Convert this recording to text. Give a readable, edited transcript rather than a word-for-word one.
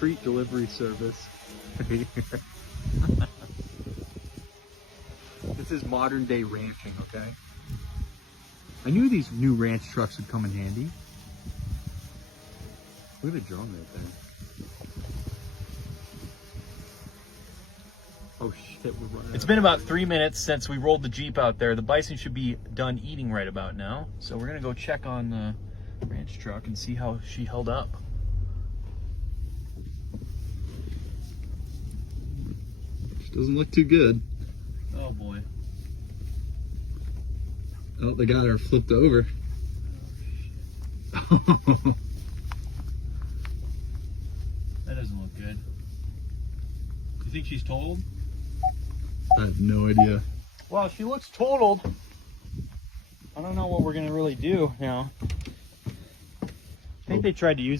treat delivery service. This is modern day ranching, okay? I knew these new ranch trucks would come in handy. Look at the drone right there. Oh shit, we're running. It's been about 3 minutes since we rolled the Jeep out there. The bison should be done eating right about now. So we're gonna go check on the ranch truck and see how she held up. She doesn't look too good. Oh boy. Oh, they got her flipped over. That doesn't look good. You think she's totaled? I have no idea. Well, she looks totaled. I don't know what we're gonna really do now. I think they tried to use